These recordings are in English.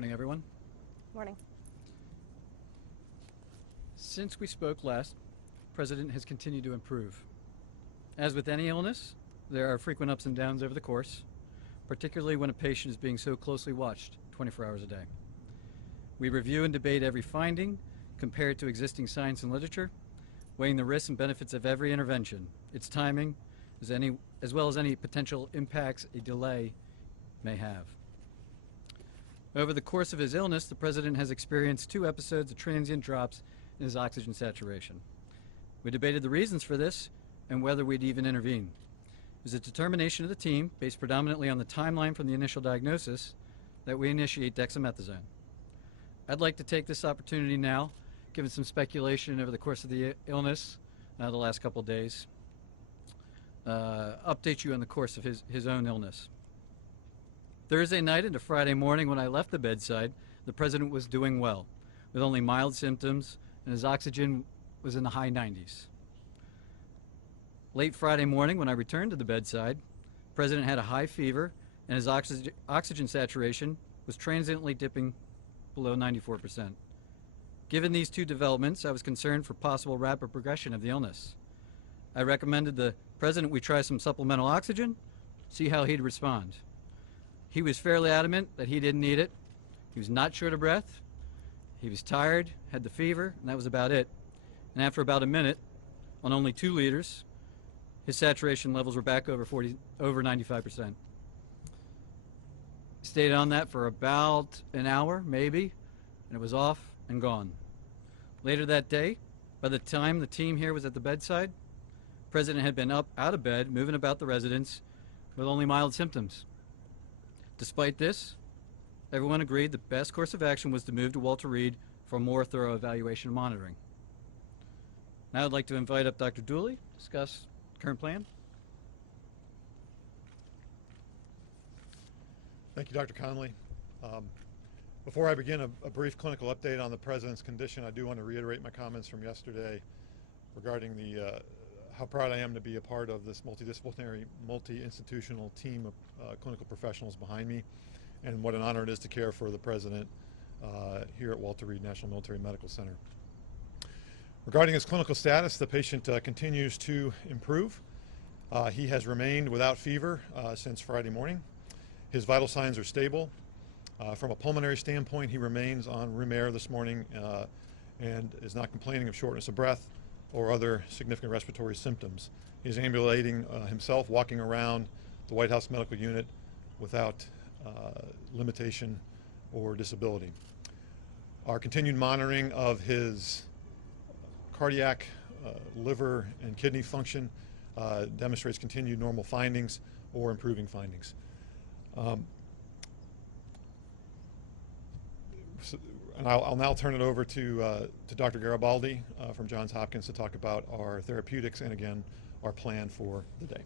Morning, everyone. Morning. Since we spoke last, the President has continued to improve. As with any illness, there are frequent ups and downs over the course, particularly when a patient is being so closely watched 24 hours a day. We review and debate every finding, compare it to existing science and literature, weighing the risks and benefits of every intervention, its timing, as well as any potential impacts a delay may have. Over the course of his illness, the President has experienced 2 episodes of transient drops in his oxygen saturation. We debated the reasons for this and whether we'd even intervene. It was a determination of the team, based predominantly on the timeline from the initial diagnosis, that we initiate dexamethasone. I'd like to take this opportunity now, given some speculation over the course of the illness the last couple of days, update you on the course of his own illness. Thursday night into Friday morning when I left the bedside, the President was doing well, with only mild symptoms, and his oxygen was in the high 90s. Late Friday morning when I returned to the bedside, the President had a high fever, and his oxygen saturation was transiently dipping below 94%. Given these 2 developments, I was concerned for possible rapid progression of the illness. I recommended the President we try some supplemental oxygen, see how he'd respond. He was fairly adamant that he didn't need it. He was not short of breath. He was tired, had the fever, and that was about it. And after about a minute, on only 2 liters, his saturation levels were back over 95%. Stayed on that for about an hour, maybe, and it was off and gone. Later that day, by the time the team here was at the bedside, the President had been up out of bed, moving about the residence with only mild symptoms. Despite this, everyone agreed the best course of action was to move to Walter Reed for a more thorough evaluation and monitoring. Now I'd like to invite up Dr. Dooley to discuss the current plan. Thank you, Dr. Conley. Before I begin a brief clinical update on the President's condition, I do want to reiterate my comments from yesterday regarding how proud I am to be a part of this multidisciplinary, multi-institutional team of clinical professionals behind me, and what an honor it is to care for the President here at Walter Reed National Military Medical Center. Regarding his clinical status, the patient continues to improve. He has remained without fever since Friday morning. His vital signs are stable. From a pulmonary standpoint, he remains on room air this morning and is not complaining of shortness of breath or other significant respiratory symptoms. He's ambulating himself, walking around the White House Medical Unit without limitation or disability. Our continued monitoring of his cardiac, liver, and kidney function demonstrates continued normal findings or improving findings. And I'll now turn it over to Dr. Garibaldi from Johns Hopkins to talk about our therapeutics and, again, our plan for the day.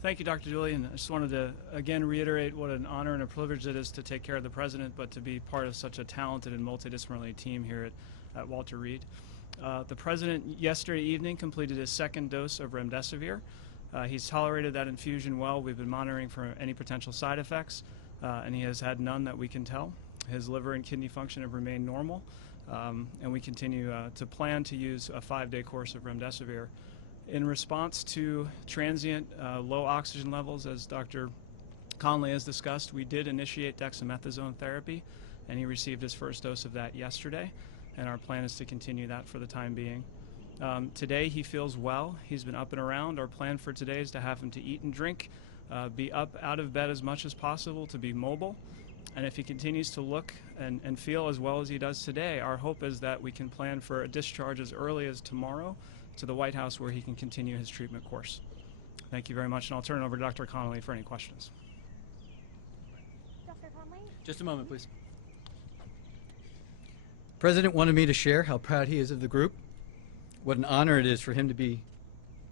Thank you, Dr. Julian. I just wanted to, again, reiterate what an honor and a privilege it is to take care of the President, but to be part of such a talented and multidisciplinary team here at Walter Reed. The President yesterday evening completed his 2nd dose of remdesivir. He's tolerated that infusion well. We've been monitoring for any potential side effects, and he has had none that we can tell. His liver and kidney function have remained normal, and we continue to plan to use a 5-day course of remdesivir. In response to transient low oxygen levels, as Dr. Conley has discussed, we did initiate dexamethasone therapy, and he received his 1st dose of that yesterday, and our plan is to continue that for the time being. Today he feels well. He's been up and around. Our plan for today is to have him to eat and drink, be up out of bed as much as possible, to be mobile. And if he continues to look and feel as well as he does today, our hope is that we can plan for a discharge as early as tomorrow to the White House, where he can continue his treatment course. Thank you very much, and I'll turn it over to Dr. Connolly for any questions. Dr. Conley? Just a moment, please. The President wanted me to share how proud he is of the group, what an honor it is for him to be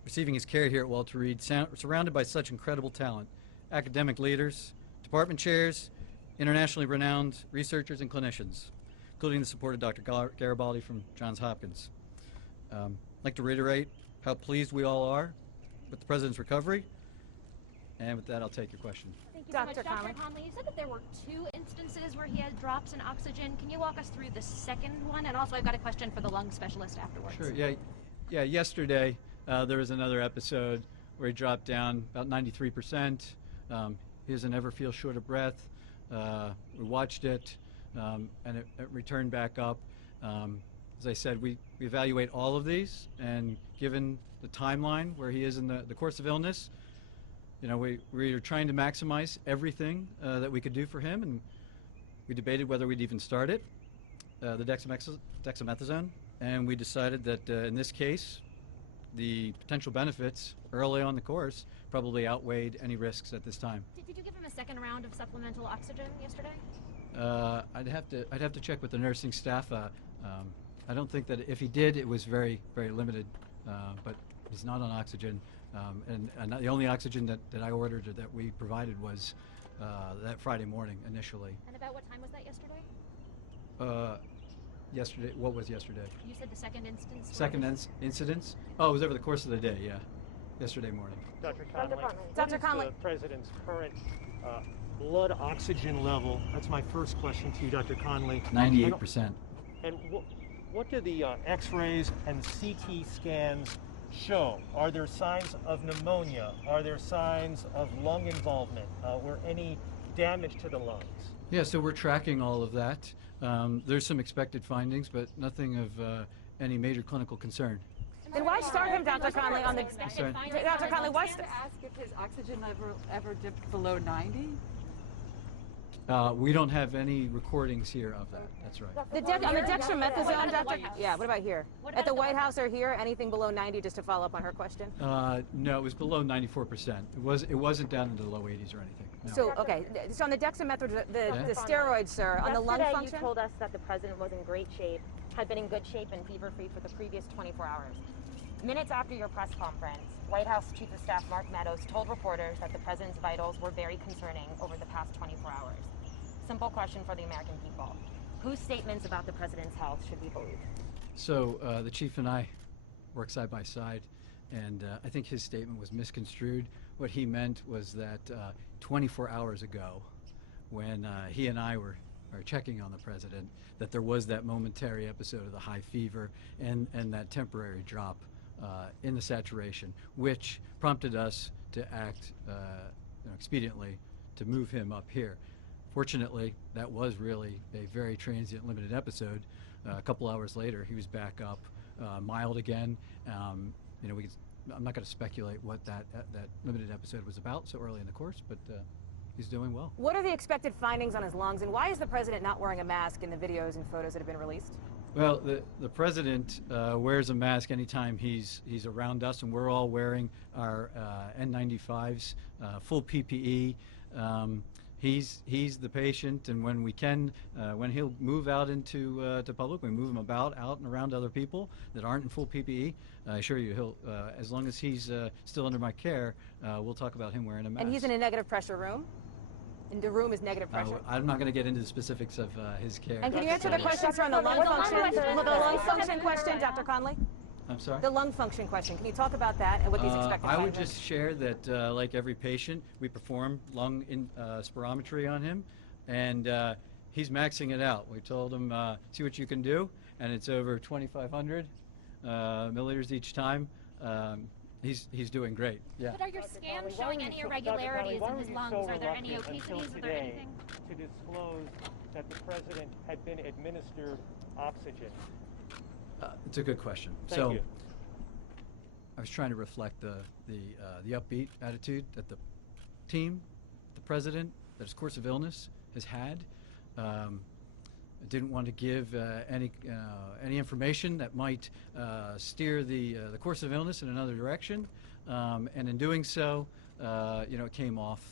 receiving his care here at Walter Reed, surrounded by such incredible talent, academic leaders, department chairs, internationally renowned researchers and clinicians, including the support of Dr. Garibaldi from Johns Hopkins. I'd like to reiterate how pleased we all are with the President's recovery And with that, I'll take your question. Thank you Dr. so much. Conley. Dr. Conley, you said that there were 2 instances where he had drops in oxygen. Can you walk us through the second one? And also, I've got a question for the lung specialist afterwards. Sure. Yeah. Yesterday, there was another episode where he dropped down about 93%. He doesn't ever feel short of breath. We watched it, and it returned back up. As I said, we evaluate all of these, and given the timeline where he is in the course of illness, we are trying to maximize everything that we could do for him, and we debated whether we'd even start it, the dexamethasone, and we decided that in this case, the potential benefits early on the course probably outweighed any risks at this time. Did you give him a second round of supplemental oxygen yesterday? I'd have to check with the nursing staff. I don't think that if he did, it was very, very limited, but he's not on oxygen. And the only oxygen that I ordered or that we provided was that Friday morning initially. And about what time was that yesterday? Yesterday, what was yesterday? You said the second instance. Second incidence? Oh, it was over the course of the day, yeah. Yesterday morning. Dr. Conley. Dr. What Conley. is the president's current blood oxygen level? That's my first question to you, Dr. Conley. 98%. And what do the X-rays and CT scans show? Are there signs of pneumonia? Are there signs of lung involvement? Were any damage to the lungs? Yeah, so we're tracking all of that. There's some expected findings, but nothing of any major clinical concern. Then why start him, Dr. Conley, on the... Sorry? Dr. Conley, why... To ask if his oxygen level ever dipped below 90? We don't have any recordings here of that. That's right. On the dexamethasone, Dr. White House? Yeah, what about here? What At the about White House or here, anything below 90, just to follow up on her question? No, it was below 94%. It wasn't down into the low 80s or anything. No. So, okay, so on the dexamethasone, the steroids, sir, on the lung Yesterday, function? you told us that the president was in great shape, had been in good shape and fever-free for the previous 24 hours. Minutes after your press conference, White House Chief of Staff Mark Meadows told reporters that the president's vitals were very concerning over the past 24 hours. Simple question for the American people. Whose statements about the president's health should we believe? So the chief and I work side by side, and I think his statement was misconstrued. What he meant was that 24 hours ago, when he and I were checking on the president, that there was that momentary episode of the high fever and that temporary drop in the saturation, which prompted us to act expediently to move him up here. Fortunately, that was really a very transient, limited episode. A couple hours later, he was back up, mild again. I'm not going to speculate what that limited episode was about so early in the course, but he's doing well. What are the expected findings on his lungs, and why is the president not wearing a mask in the videos and photos that have been released? Well, the president wears a mask anytime he's around us, and we're all wearing our N95s, full PPE. He's the patient, and when we can, when he'll move out into to public, we move him out and around other people that aren't in full PPE. I assure you, he'll as long as he's still under my care, we'll talk about him wearing a mask. And he's in a negative pressure room? And the room is negative pressure? I'm not going to get into the specifics of his care. And can you answer the question, sir, on the lung function? The lung function question, Dr. Conley? I'm sorry? The lung function question. Can you talk about that and what these expected I would findings? just share that, like every patient, we perform lung spirometry on him, and he's maxing it out. We told him, see what you can do, and it's over 2,500 milliliters each time. He's doing great. Yeah. But are your scans showing any irregularities in his lungs? Are there any obesities? Are there anything? To disclose that the president had been administered oxygen? It's a good question. Thank you. I was trying to reflect the upbeat attitude that the team, the president, that his course of illness has had. I didn't want to give any information that might steer the course of illness in another direction, and in doing so, it came off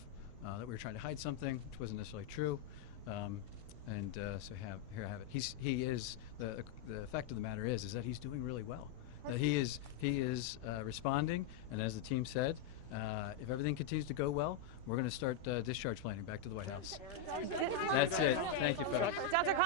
that we were trying to hide something, which wasn't necessarily true. So here I have it. He is the fact of the matter is that he's doing really well. That he is responding, and as the team said, if everything continues to go well, we're going to start discharge planning back to the White House. That's it. Thank you, folks. Dr. Conley.